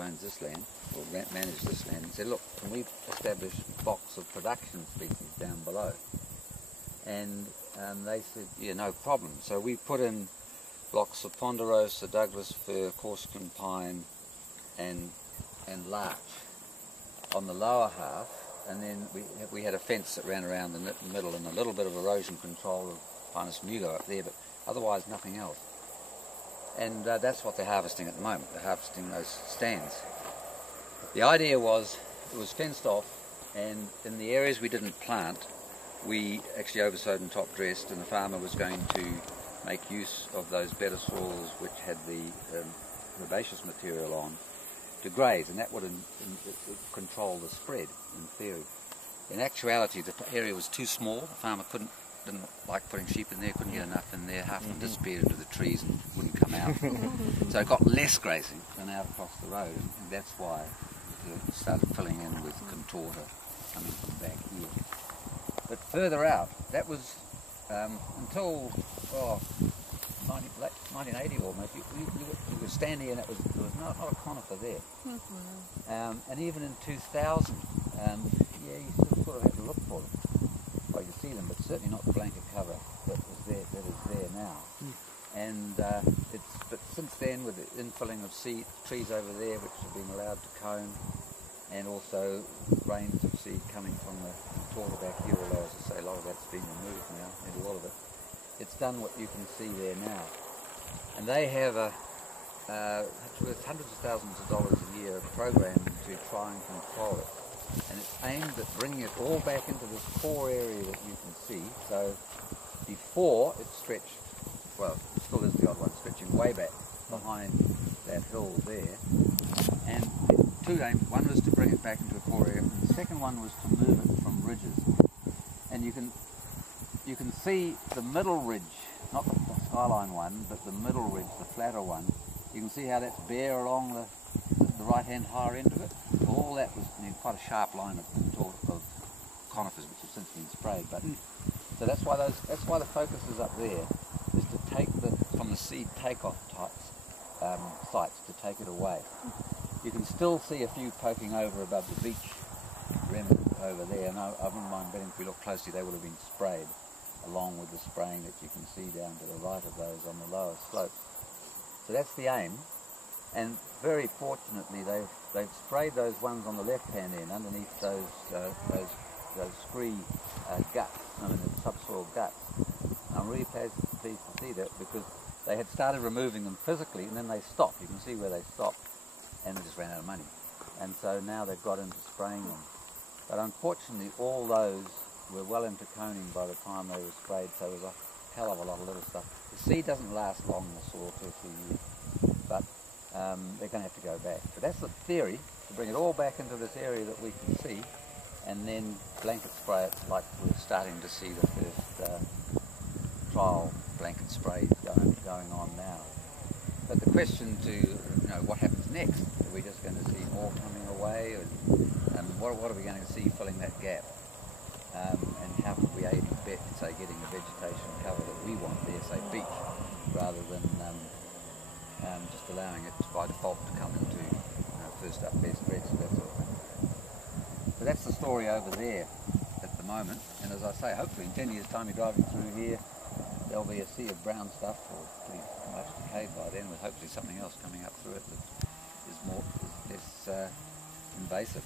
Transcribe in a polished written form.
owns this land, or manages this land, and said, look, can we establish blocks of production species down below? And they said, yeah, no problem. So we put in blocks of ponderosa, Douglas fir, Corsican pine, and larch on the lower half, and then we had a fence that ran around the middle and a little bit of erosion control of Pinus mugo up there, but otherwise nothing else. And that's what they're harvesting at the moment. They're harvesting those stands. The idea was, it was fenced off, and in the areas we didn't plant, we actually oversowed and top dressed, and the farmer was going to make use of those better soils which had the herbaceous material on to graze, and that would control the spread in theory. In actuality, the area was too small. The farmer didn't like putting sheep in there, couldn't get enough in there. Half of them disappeared into the trees and wouldn't come out. So it got less grazing than out across the road, and that's why it started filling in with contorta coming from back here. But further out, that was until late 1980 almost. We were standing and there was not a conifer there. And even in 2000, yeah, you sort of had to look for them. Well, you see them, but certainly not the blanket cover that is there now. And but since then, with the infilling of trees over there, which have been allowed to cone, and also grains of seed coming from the contorta back here, although as I say, a lot of that's been removed now, and a lot of it, it's done what you can see there now. And they have it's worth hundreds of thousands of dollars a year, a program to try and control it. And it's aimed at bringing it all back into this core area that you can see. So before it stretched, well, it still is the odd one, stretching way back behind that hill there. And two aims. One was to bring it back into a core area, and the second one was to move it from ridges. And you can see the middle ridge, not the skyline one, but the middle ridge, the flatter one. You can see how that's bare along the right-hand higher end of it. All that was quite a sharp line of conifers, which have since been sprayed. But so that's why the focus is up there, is to take from the seed takeoff types sites to take it away. You can still see a few poking over above the beach remnant over there, and I wouldn't mind betting if we look closely they would have been sprayed along with the spraying that you can see down to the right of those on the lower slopes. So that's the aim, and very fortunately they've sprayed those ones on the left-hand end underneath those scree guts, the subsoil guts. I'm really pleased to see that, because they had started removing them physically and then they stopped. You can see where they stopped, and they just ran out of money. And so now they've got into spraying them. But unfortunately all those were well into coning by the time they were sprayed, so there's a hell of a lot of little stuff. The seed doesn't last long in the soil, 2 or 3 years, but they're going to have to go back. So that's the theory, to bring it all back into this area that we can see, and then blanket spray it like we're starting to see the first trial blanket sprays going on now. But the question to, what happens next? Are we just going to see more coming away? And what are we going to see filling that gap? And how could we aid and abet, say, getting the vegetation cover that we want there, say beach, rather than just allowing it by default to come into first up, best dressed, that sort of thing. So that's the story over there at the moment. And as I say, hopefully in 10 years' time you're driving through here, there'll be a sea of brown stuff, or pretty much decayed by then, with hopefully something else coming up through it that is less invasive.